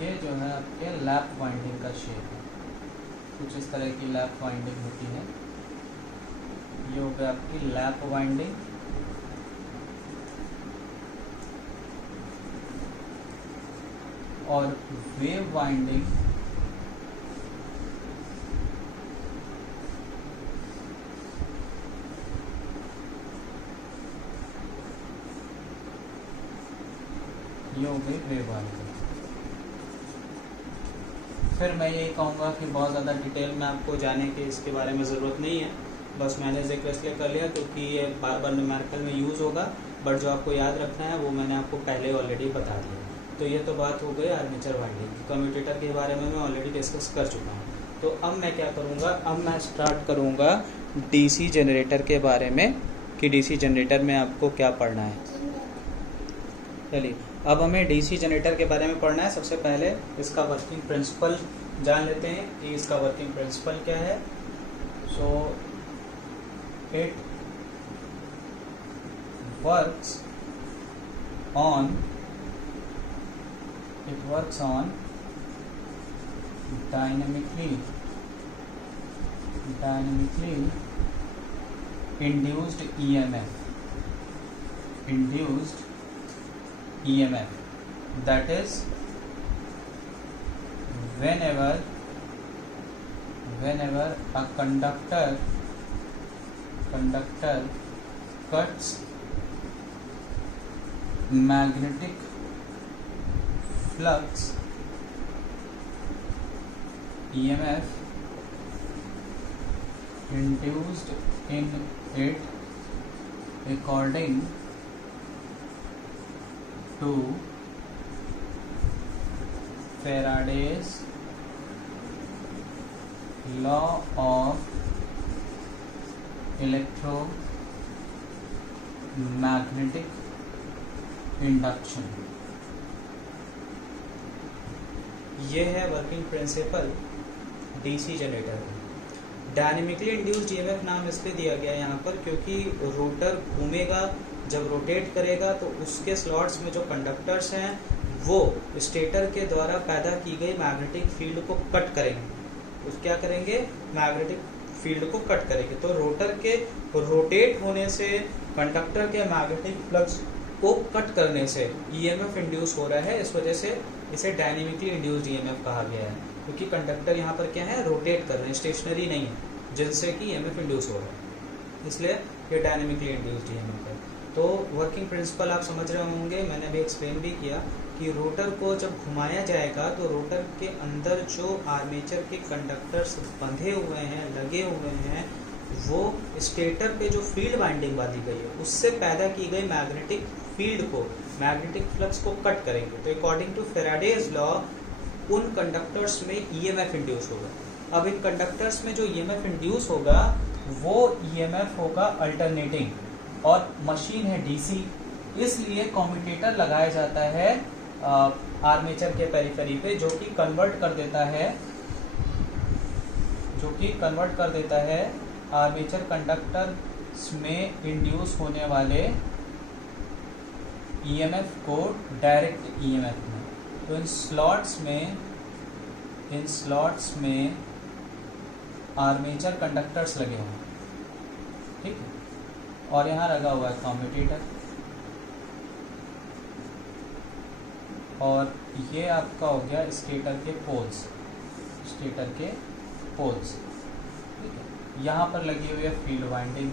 ये जो है आपके लैप वाइंडिंग का शेप है, कुछ इस तरह की लैप वाइंडिंग होती है। ये हो गया आपकी लैप वाइंडिंग। और वेव वाइंडिंग ये हो गई वेव वाइंडिंग। फिर मैं यही कहूँगा कि बहुत ज़्यादा डिटेल में आपको जाने के इसके बारे में ज़रूरत नहीं है, बस मैंने जिक्र इसलिए कर लिया क्योंकि ये बार बार न्यूमेरिकल में यूज़ होगा, बट जो आपको याद रखना है वो मैंने आपको पहले ऑलरेडी बता दिया। तो ये तो बात हो गई आर्मेचर वाइंडिंग की। कम्यूटेटर के बारे में मैं ऑलरेडी डिस्कस कर चुका हूँ। तो अब मैं क्या करूँगा, अब मैं स्टार्ट करूँगा डीसी जनरेटर के बारे में कि डीसी जनरेटर में आपको क्या पढ़ना है। चलिए अब हमें डीसी जनरेटर के बारे में पढ़ना है। सबसे पहले इसका वर्किंग प्रिंसिपल जान लेते हैं कि इसका वर्किंग प्रिंसिपल क्या है। So it works on dynamically induced EMF, that is whenever a conductor cuts magnetic flux, EMF induced in it according to Faraday's law of electromagnetic induction। ये है वर्किंग प्रिंसिपल डीसी जनरेटर का। Dynamically induced EMF नाम इसलिए दिया गया यहाँ पर क्योंकि रोटर घूमेगा, जब रोटेट करेगा तो उसके स्लॉट्स में जो कंडक्टर्स हैं वो स्टेटर के द्वारा पैदा की गई मैग्नेटिक फील्ड को कट करेंगे। उस क्या करेंगे, मैग्नेटिक फील्ड को कट करेंगे। तो रोटर के रोटेट होने से कंडक्टर के मैग्नेटिक फ्लक्स को कट करने से ईएमएफ इंड्यूस हो रहा है। इस वजह से इसे डायनेमिकली इंड्यूस्ड ईएमएफ कहा गया है, क्योंकि कंडक्टर यहाँ पर क्या है, रोटेट कर रहे हैं, स्टेशनरी नहीं है, जिनसे कि ईएमएफ इंड्यूस हो रहा है, इसलिए ये डायनेमिकली इंड्यूस्ड ईएमएफ है। तो वर्किंग प्रिंसिपल आप समझ रहे होंगे, मैंने अभी एक्सप्लेन भी किया कि रोटर को जब घुमाया जाएगा तो रोटर के अंदर जो आर्मेचर के कंडक्टर्स बंधे हुए हैं, लगे हुए हैं, वो स्टेटर पे जो फील्ड वाइंडिंग बांधी गई है उससे पैदा की गई मैग्नेटिक फील्ड को, मैग्नेटिक फ्लक्स को कट करेंगे। तो अकॉर्डिंग टू फैराडेज लॉ उन कंडक्टर्स में ईएमएफ इंड्यूस होगा। अब इन कंडक्टर्स में जो ईएमएफ इंड्यूस होगा वो ईएमएफ होगा अल्टरनेटिंग, और मशीन है डीसी, इसलिए कम्यूटेटर लगाया जाता है आर्मेचर के पेरिफेरी पे, जो कि कन्वर्ट कर देता है आर्मेचर कंडक्टर में इंड्यूस होने वाले ईएमएफ को डायरेक्ट ईएमएफ में। तो इन स्लॉट्स में आर्मेचर कंडक्टर्स लगे हुए हैं, ठीक है, और यहाँ लगा हुआ है कम्यूटेटर, और ये आपका हो गया स्टेटर के पोल्स, ठीक है। यहाँ पर लगी हुई है फील्ड वाइंडिंग,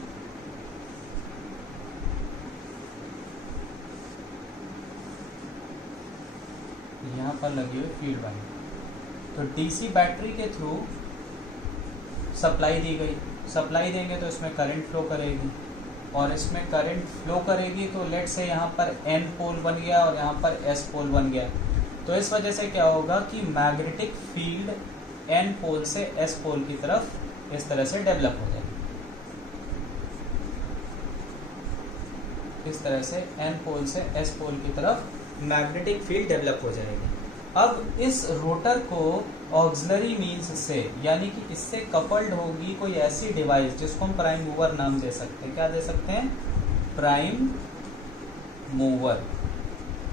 यहाँ पर लगी हुई फील्ड वाइंडिंग। तो डीसी बैटरी के थ्रू सप्लाई दी गई, सप्लाई देंगे तो इसमें करंट फ्लो करेगी, और इसमें करंट फ्लो करेगी तो लेट से यहाँ पर एन पोल बन गया और यहाँ पर एस पोल बन गया। तो इस वजह से क्या होगा कि मैग्नेटिक फील्ड एन पोल से एस पोल की तरफ इस तरह से डेवलप हो जाएगी। इस तरह से एन पोल से एस पोल की तरफ मैग्नेटिक फील्ड डेवलप हो जाएगी। अब इस रोटर को ऑक्सिलरी मीन्स से, यानी कि इससे कपल्ड होगी कोई ऐसी डिवाइस जिसको हम प्राइम मूवर नाम दे सकते हैं। क्या दे सकते हैं? Prime mover.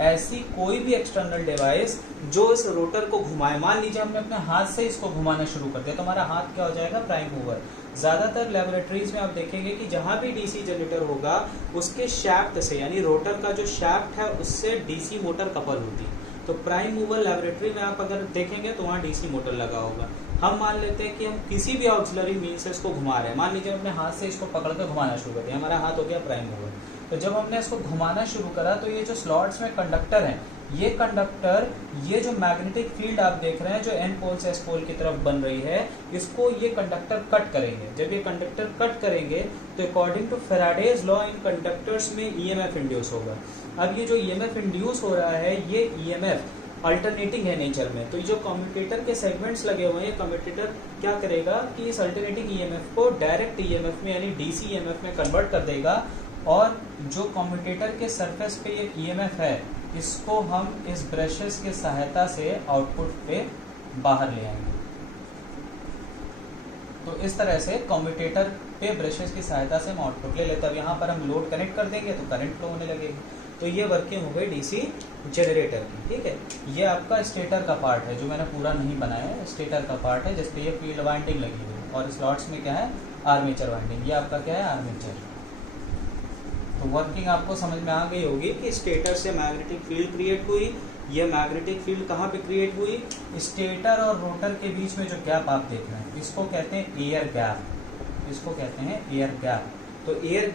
ऐसी कोई भी एक्सटर्नल डिवाइस जो इस रोटर को घुमाए। मान लीजिए हमने अपने हाथ से इसको घुमाना शुरू कर दिया तो हमारा हाथ क्या हो जाएगा? Prime mover. ज्यादातर लैबोरेटरीज में आप देखेंगे कि जहां भी डीसी जनरेटर होगा उसके शैफ्ट से, यानी रोटर का जो शैफ्ट है उससे डीसी मोटर कपल होती है। तो प्राइम मूवर लैबोरेटरी में आप अगर देखेंगे तो वहाँ डीसी मोटर लगा होगा। हम मान लेते हैं कि हम किसी भी ऑक्सिलरी मीन से इसको घुमा रहे हैं। मान लीजिए अपने हाथ से इसको पकड़ कर घुमाना शुरू कर दिया, हमारा हाथ हो गया प्राइम मूवर। तो जब हमने इसको घुमाना शुरू करा तो ये जो स्लॉट्स में कंडक्टर हैं, ये कंडक्टर, ये जो मैग्नेटिक फील्ड आप देख रहे हैं जो एन पोल से एस पोल की तरफ बन रही है, इसको ये कंडक्टर कट करेंगे। जब ये कंडक्टर कट करेंगे तो अकॉर्डिंग टू फैराडेज लॉ इन कंडक्टर्स में ईएमएफ इंड्यूस होगा। अब ये जो ईएमएफ इंड्यूस हो रहा है ये ईएमएफ अल्टरनेटिंग है नेचर में। तो ये जो कम्यूटेटर के सेगमेंट्स लगे हुए हैं, कम्यूटेटर क्या करेगा कि इस अल्टरनेटिंग ईएमएफ को डायरेक्ट ईएमएफ में यानी डीसी ईएमएफ में कन्वर्ट कर देगा, और जो कम्यूटेटर के सरफेस पे ये ईएमएफ है इसको हम इस ब्रशेस के सहायता से आउटपुट पे बाहर ले आएंगे। तो इस तरह से कम्यूटेटर पे ब्रशेस की सहायता से हम आउटपुट ले लेते हैं। अब यहाँ पर हम लोड कनेक्ट कर देंगे तो करंट फ्लो होने लगेगी। तो ये वर्किंग हो गई डीसी जनरेटर की। ठीक है, ये आपका स्टेटर का पार्ट है जो मैंने पूरा नहीं बनाया है, स्टेटर का पार्ट है जिसपे ये फील्ड वाइंडिंग लगी हुई है, और स्लॉट्स में क्या है? Armature winding. ये आपका क्या है? आर्मेचर। तो वर्किंग आपको समझ में आ गई होगी कि स्टेटर से मैग्नेटिक फील्ड क्रिएट हुई। ये मैग्नेटिक फील्ड कहाँ पे क्रिएट हुई? स्टेटर और रोटर के बीच में जो गैप आप देख रहे हैं इसको कहते हैं एयर गैप। इसको कहते हैं एयर गैप। तो एयर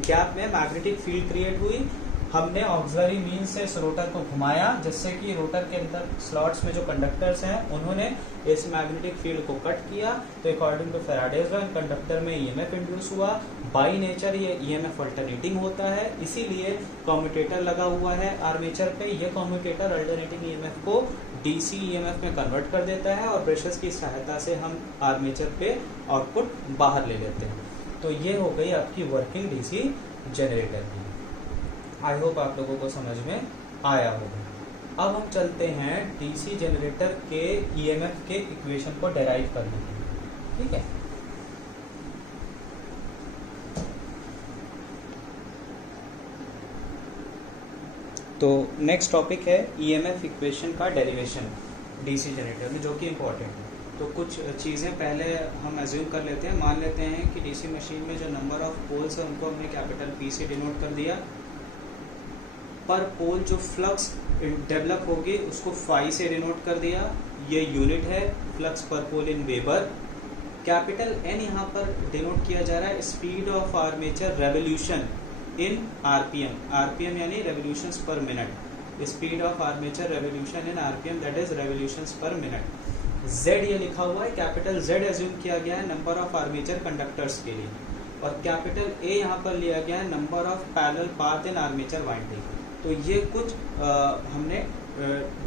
गैप में मैग्नेटिक फील्ड क्रिएट हुई। हमने ऑक्सिलरी मीन से इस रोटर को घुमाया जिससे कि रोटर के अंदर स्लॉट्स में जो कंडक्टर्स हैं उन्होंने इस मैग्नेटिक फील्ड को कट किया। तो according to Faraday's law conductor में ईएमएफ इंड्यूस हुआ। बाई नेचर ये ईएमएफ अल्टरनेटिंग होता है, इसीलिए कम्यूटेटर लगा हुआ है आर्मेचर पे। ये कम्यूटेटर अल्टरनेटिंग ईएमएफ को डीसी ईएमएफ में कन्वर्ट कर देता है और ब्रशेस की सहायता से हम आर्मेचर पे आउटपुट बाहर ले लेते हैं। तो ये हो गई आपकी वर्किंग डीसी जनरेटर की। आई होप आप लोगों को समझ में आया होगा। अब हम चलते हैं डीसी जनरेटर के ईएमएफ के इक्वेशन को डेराइव करने के लिए। ठीक है, तो नेक्स्ट टॉपिक है ईएमएफ इक्वेशन का डेरिवेशन डीसी जनरेटर में, जो कि इम्पोर्टेंट है। तो कुछ चीज़ें पहले हम एज्यूम कर लेते हैं। मान लेते हैं कि डीसी मशीन में जो नंबर ऑफ पोल्स है उनको हमने कैपिटल पी से डिनोट कर दिया। पर पोल जो फ्लक्स डेवलप होगी उसको फाई से डिनोट कर दिया। ये यूनिट है flux per pole in weber. Capital N यहाँ पर डिनोट किया जा रहा है speed of armature revolution in RPM. RPM यानी revolutions per minute. Speed of armature revolution in RPM that is revolutions per minute. Z ये लिखा हुआ है, कैपिटल जेड एज्यूम किया गया है नंबर ऑफ आर्मेचर कंडक्टर्स के लिए, और कैपिटल ए यहाँ पर लिया गया है number of parallel path in armature winding. तो ये कुछ हमने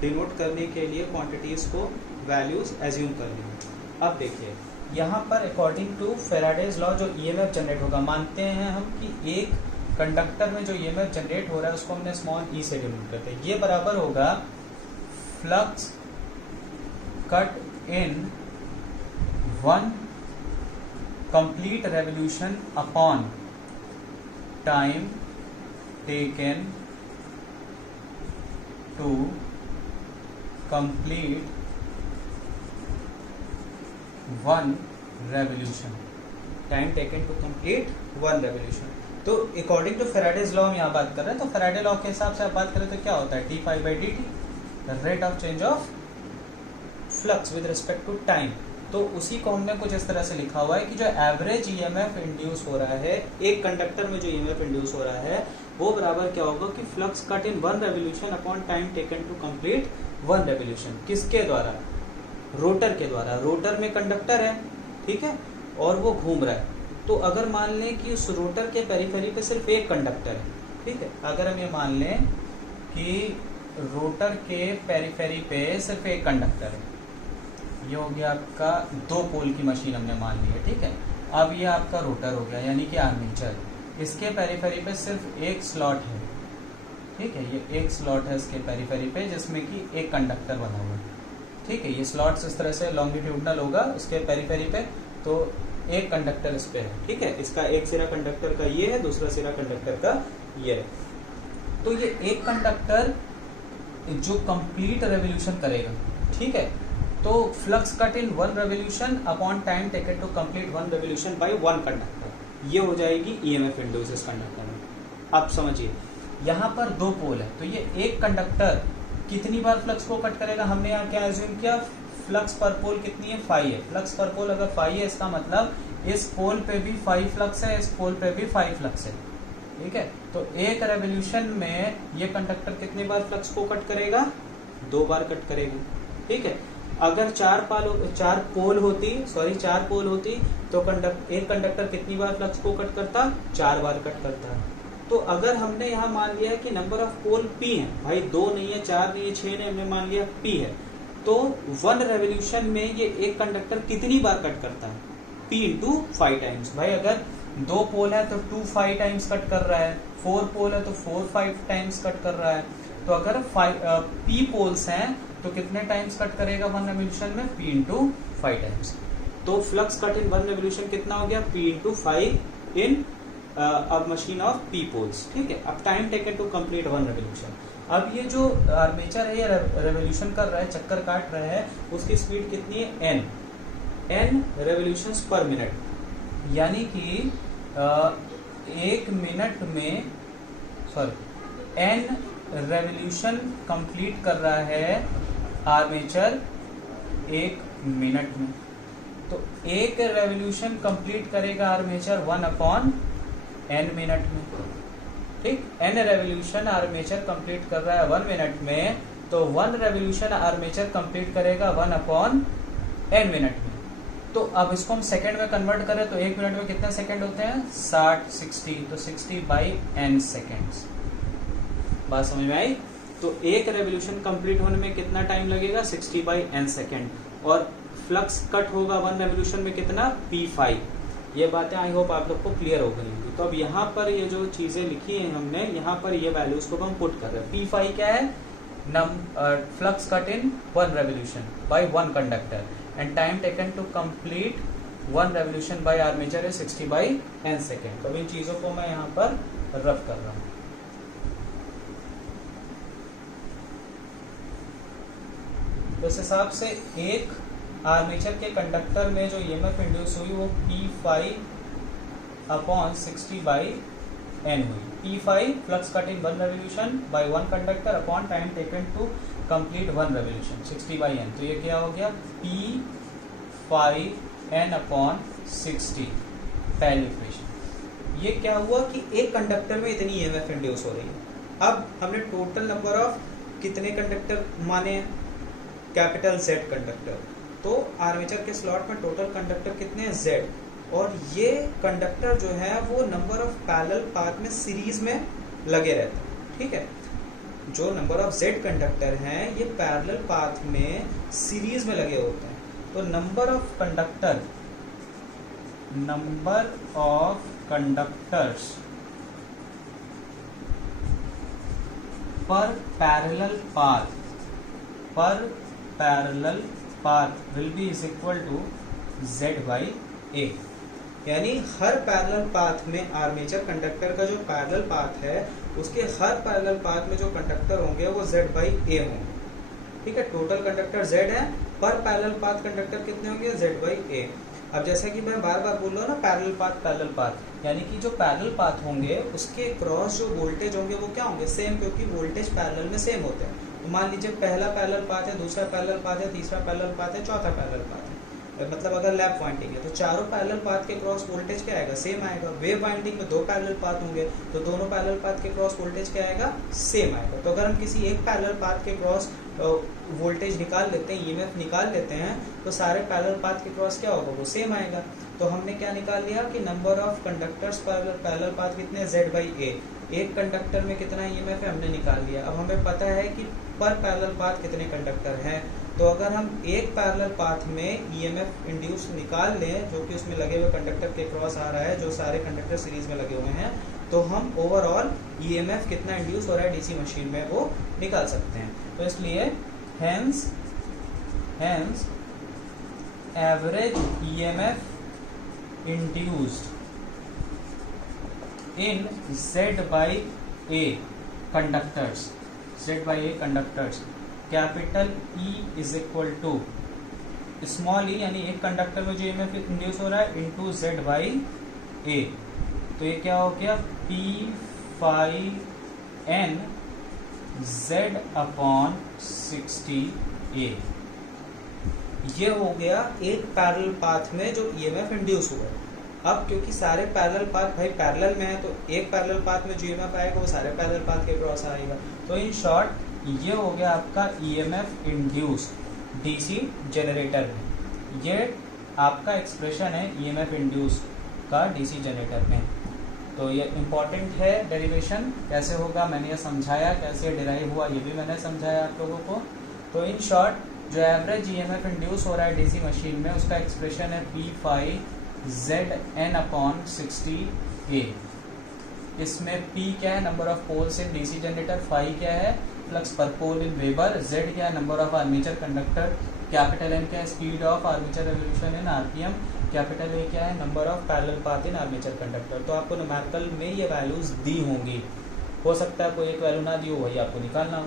डिनोट करने के लिए क्वांटिटीज को वैल्यूज एज्यूम कर ली। अब देखिए यहाँ पर अकॉर्डिंग टू फैराडेज लॉ जो ईएमएफ जनरेट होगा, मानते हैं हम कि एक कंडक्टर में जो ईएमएफ जनरेट हो रहा है उसको हमने स्मॉल ई से डिनोट करते हैं। ये बराबर होगा flux cut in one complete revolution upon time taken to complete one revolution. Time taken to complete one revolution. तो अकॉर्डिंग टू फैराडेज लॉ हम यहाँ बात कर रहे हैं। तो फैराडे लॉ के हिसाब से आप बात करें तो क्या होता है? d∅dt, rate of change of flux with respect to time. तो उसी को हमने कुछ इस तरह से लिखा हुआ है कि जो एवरेज ईएमएफ इंड्यूस हो रहा है एक कंडक्टर में, जो ईएमएफ इंड्यूस हो रहा है वो बराबर क्या होगा कि flux cut in one revolution upon time taken to complete one revolution. किसके द्वारा? रोटर के द्वारा। रोटर में कंडक्टर है, ठीक है, और वो घूम रहा है। तो अगर मान लें कि उस रोटर के पेरिफेरी पे सिर्फ एक कंडक्टर है, ठीक है, अगर हम ये मान लें कि रोटर के पेरिफेरी पे सिर्फ एक कंडक्टर है, ये हो गया आपका दो पोल की मशीन हमने मान ली है, ठीक है। अब ये आपका रोटर हो गया यानी कि आर्मेचर। इसके पेरिफेरी पे सिर्फ एक स्लॉट है, ठीक है, ये एक स्लॉट है इसके पेरिफेरी पे जिसमें कि एक कंडक्टर बना हुआ है। ठीक है, ये स्लॉट्स इस तरह से लॉन्गिट्यूडनल होगा उसके पेरिफेरी पे, तो एक कंडक्टर इस पे है। ठीक है, इसका एक सिरा कंडक्टर का ये है, दूसरा सिरा कंडक्टर का ये है। तो ये एक कंडक्टर जो कंप्लीट रेवोल्यूशन करेगा, ठीक है, तो flux cut in one revolution upon time taken to complete one revolution by one conductor, ये हो जाएगी ईएमएफ इंड्यूस इस कंडक्टर में। अब समझिए, यहाँ पर दो पोल है, तो ये एक कंडक्टर कितनी बार फ्लक्स को कट करेगा, हमने यहाँ क्या एज्यूम किया, फ्लक्स पर पोल कितनी है, 5 है। फ्लक्स पर पोल अगर 5 है, इसका मतलब इस पोल पे भी 5 फ्लक्स है, इस पोल पे भी 5 फ्लक्स है। ठीक है, तो एक रेवोल्यूशन में ये कंडक्टर कितनी बार फ्लक्स को कट करेगा, 2 बार कट करेगा। ठीक है, अगर चार पोल होती तो एक कंडक्टर कितनी बार फ्लक्स को कट करता, 4 बार कट करता है। तो अगर हमने यहाँ मान लिया है कि नंबर ऑफ पोल P है, भाई 2 नहीं है, 4 नहीं है, 6 नहीं, हमने मान लिया P है, तो वन रेवोल्यूशन में ये एक कंडक्टर कितनी बार कट करता है, P इंटू 5 टाइम्स। भाई अगर 2 पोल है तो 2 5 टाइम्स कट कर रहा है, 4 पोल है तो 4 5 टाइम्स कट कर रहा है। तो अगर P पोल्स हैं तो कितने टाइम्स कट करेगा वन रेवोल्यूशन में, P इंटू 5 टाइम्स। तो flux cut in one revolution कितना हो गया, P इंटू 5 इन अब मशीन ऑफ P पोल्स। ठीक है, अब time taken to complete one revolution. अब ये जो आर्मेचर है ये रेवोल्यूशन कर रहा है, चक्कर काट रहा है, उसकी स्पीड कितनी है, n रेवोल्यूशंस पर मिनट, यानी कि एक मिनट में n रेवोल्यूशन कंप्लीट कर रहा है आर्मेचर एक मिनट में। तो एक रेवोल्यूशन कंप्लीट करेगा आर्मेचर 1/n मिनट में। ठीक, n रेवोल्यूशन आर्मेचर कंप्लीट कर रहा है 1 मिनट में, तो 1 रेवोल्यूशन आर्मेचर कंप्लीट करेगा 1/n मिनट में। तो अब इसको हम सेकंड में कन्वर्ट करें तो एक मिनट में कितने सेकंड होते हैं, 60, तो 60/n सेकेंड्स। बात समझ में आई? तो एक रेवोल्यूशन कंप्लीट होने में कितना टाइम लगेगा, 60/n सेकेंड, और फ्लक्स कट होगा वन रेवोल्यूशन में कितना, P5। ये बातें आई होप आप लोग को क्लियर हो गई होंगी। तो अब यहाँ पर ये जो चीजें लिखी हैं हमने, यहाँ पर ये वैल्यूज को हम पुट कर रहे हैं। P5 क्या है, flux cut in one revolution by one conductor and time taken to complete one revolution by armature है 60/n सेकेंड। तो इन चीजों को मैं यहाँ पर रफ कर रहा हूँ। तो इस हिसाब से एक आर्मेचर के कंडक्टर में जो ईएमएफ इंड्यूस हुई वो P5/60/n हुई। P5 flux cut in one revolution by one conductor upon time taken to complete one revolution 60/n। तो ये क्या हो गया, P5n/60 पहली इक्वेशन। ये क्या हुआ कि एक कंडक्टर में इतनी ईएमएफ इंड्यूस हो रही है। अब हमने टोटल नंबर ऑफ कितने कंडक्टर माने, कैपिटल Z कंडक्टर। तो आर्मेचर के स्लॉट में टोटल कंडक्टर कितने हैं, Z, और ये कंडक्टर जो है वो नंबर ऑफ पैरेलल पाथ में सीरीज में लगे रहते हैं। ठीक है, जो नंबर ऑफ Z कंडक्टर हैं ये पैरेलल पाथ में सीरीज में लगे होते हैं। तो नंबर ऑफ कंडक्टर्स पर parallel path will be is equal to Z/A। यानी हर पैरेलल पाथ में आर्मेचर कंडक्टर का जो पैरेलल पाथ है उसके हर पैरेलल पाथ में जो कंडक्टर होंगे वो Z/A होंगे। ठीक है, टोटल कंडक्टर Z है, पर पैरेलल पाथ कंडक्टर कितने होंगे, Z/A। अब जैसा कि मैं बार बार बोल रहा हूँ ना, पैरेलल पाथ, यानी कि जो पैरेलल पाथ होंगे उसके क्रॉस जो वोल्टेज होंगे वो क्या होंगे, सेम, क्योंकि वोल्टेज पैरेलल में सेम होते हैं। तो मान लीजिए पहला पैरेलल पाथ है, दूसरा पैरेलल पाथ है, तीसरा पैरेलल पाथ है, चौथा पैरेलल पाथ है, मतलब अगर लैप वाइंडिंग है तो चारों पैरेलल पाथ के क्रॉस वोल्टेज क्या आएगा, सेम आएगा। वेव वाइंडिंग में 2 पैरेलल पाथ होंगे तो दोनों पैरेलल पाथ के क्रॉस वोल्टेज क्या आएगा, सेम आएगा। तो अगर हम किसी एक पैरेलल पाथ के क्रॉस वोल्टेज निकाल लेते हैं, ईएमएफ निकाल लेते हैं, तो सारे पैरेलल पाथ के क्रॉस क्या होगा, वो सेम आएगा। तो हमने क्या निकाल लिया कि number of conductors parallel path कितने, Z/A। एक कंडक्टर में कितना ईएमएफ है हमने निकाल लिया। अब हमें पता है कि पर पैरेलल पाथ कितने कंडक्टर हैं, तो अगर हम एक पैरेलल पाथ में ईएमएफ इंड्यूस निकाल लें जो कि उसमें लगे हुए कंडक्टर के क्रॉस आ रहा है, जो सारे कंडक्टर सीरीज में लगे हुए हैं, तो हम ओवरऑल ईएमएफ कितना इंड्यूस हो रहा है डीसी मशीन में वो निकाल सकते हैं। तो इसलिए hence average EMF induced in Z by A conductors, capital E is equal to small E, यानी एक कंडक्टर में जो ईएमएफ इंड्यूस हो रहा है इनटू Z by A। तो ये क्या हो गया, P phi N Z upon 60A। ये हो गया एक पैरेलल पाथ में जो ईएमएफ इंड्यूस हुआ है। अब क्योंकि सारे पैरेलल पाथ भाई पैरेलल में है, तो एक पैरेलल पाथ में जो ईएमएफ आएगा वो सारे पैरेलल पाथ के क्रॉस आएगा। तो इन शॉर्ट ये हो गया आपका ईएमएफ इंड्यूस्ड डीसी जनरेटर में। ये आपका एक्सप्रेशन है ईएमएफ इंड्यूस्ड का डीसी जनरेटर में। तो ये इम्पॉर्टेंट है, डेरिवेशन कैसे होगा मैंने ये समझाया, कैसे डिराइव हुआ ये भी मैंने समझाया आप लोगों को। तो इन शॉर्ट जो एवरेज ईएमएफ इंड्यूस हो रहा है डीसी मशीन में उसका एक्सप्रेशन है P phi Zn upon 60A। इसमें P क्या है, number of poles in DC generator, phi क्या है, flux per pole in weber, Z क्या है, number of armature conductor, capital N क्या है, speed of armature revolution in RPM, capital A क्या है, number of parallel path in armature conductor. तो आपको न्यूमेरिकल में ये वैल्यूज दी होंगी, हो सकता है कोई एक वैल्यू ना दी हो, वही आपको निकालना हो।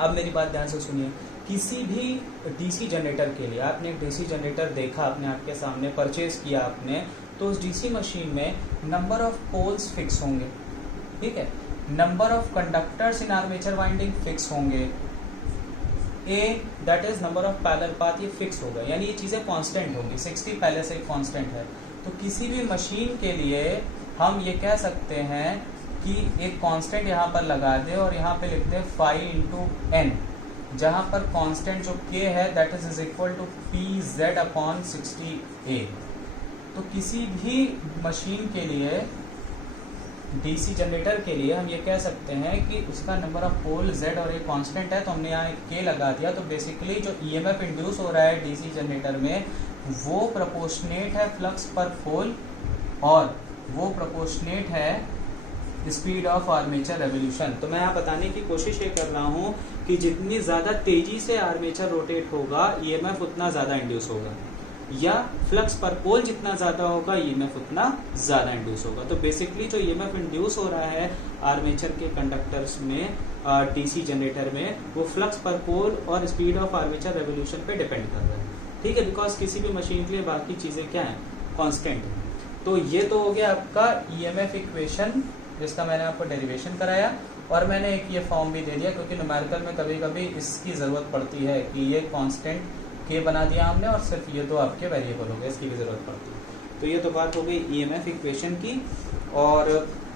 अब मेरी बात ध्यान से सुनिए, किसी भी डीसी जनरेटर के लिए आपने एक डीसी जनरेटर देखा, आपने आपके सामने परचेज किया आपने, तो उस डीसी मशीन में नंबर ऑफ पोल्स फिक्स होंगे, ठीक है, number of conductors in armature winding fix होंगे, A that is number of parallel path ये फिक्स होगा, यानी ये चीज़ें कांस्टेंट होंगी। 60 पहले से एक कांस्टेंट है। तो किसी भी मशीन के लिए हम ये कह सकते हैं कि एक कांस्टेंट यहाँ पर लगा दे और यहाँ पे लिखते हैं फाई इंटू एन, जहाँ पर कांस्टेंट जो k है that is equal to PZ upon 60A। तो किसी भी मशीन के लिए डीसी जनरेटर के लिए हम ये कह सकते हैं कि उसका नंबर ऑफ पोल Z और एक कांस्टेंट है, तो हमने यहाँ एक k लगा दिया। तो बेसिकली जो ईएमएफ इंड्यूस हो रहा है डीसी जनरेटर में वो प्रोपोर्शनेट है फ्लक्स पर पोल और वो प्रोपोर्शनेट है स्पीड ऑफ आर्मेचर रेवोल्यूशन। तो मैं यहाँ बताने की कोशिश ये कर रहा हूँ कि जितनी ज़्यादा तेजी से आर्मेचर रोटेट होगा ईएमएफ उतना ज़्यादा इंड्यूस होगा, या फ्लक्स पर पोल जितना ज़्यादा होगा ईएमएफ उतना ज़्यादा इंड्यूस होगा। तो बेसिकली जो ईएमएफ इंड्यूस हो रहा है आर्मेचर के कंडक्टर्स में डीसी जनरेटर में वो फ्लक्स पर पोल और स्पीड ऑफ आर्मेचर रेवोल्यूशन पे डिपेंड कर रहा है, ठीक है, बिकॉज किसी भी मशीन के लिए बाकी चीज़ें क्या हैं, कॉन्स्टेंट है। तो ये तो हो गया आपका ईएमएफ इक्वेशन जिसका मैंने आपको डेरिवेशन कराया, और मैंने एक ये फॉर्म भी दे दिया क्योंकि न्यूमेरिकल में कभी कभी इसकी ज़रूरत पड़ती है कि ये कांस्टेंट k बना दिया हमने और सिर्फ ये तो आपके वेरिएबल हो गए, इसकी भी ज़रूरत पड़ती है। तो ये तो बात हो गई ईएमएफ इक्वेशन की। और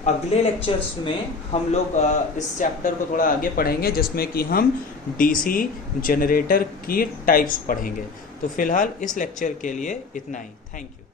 अगले लेक्चर्स में हम लोग इस चैप्टर को थोड़ा आगे पढ़ेंगे जिसमें कि हम डीसी जनरेटर की टाइप्स पढ़ेंगे। तो फिलहाल इस लेक्चर के लिए इतना ही। Thank you.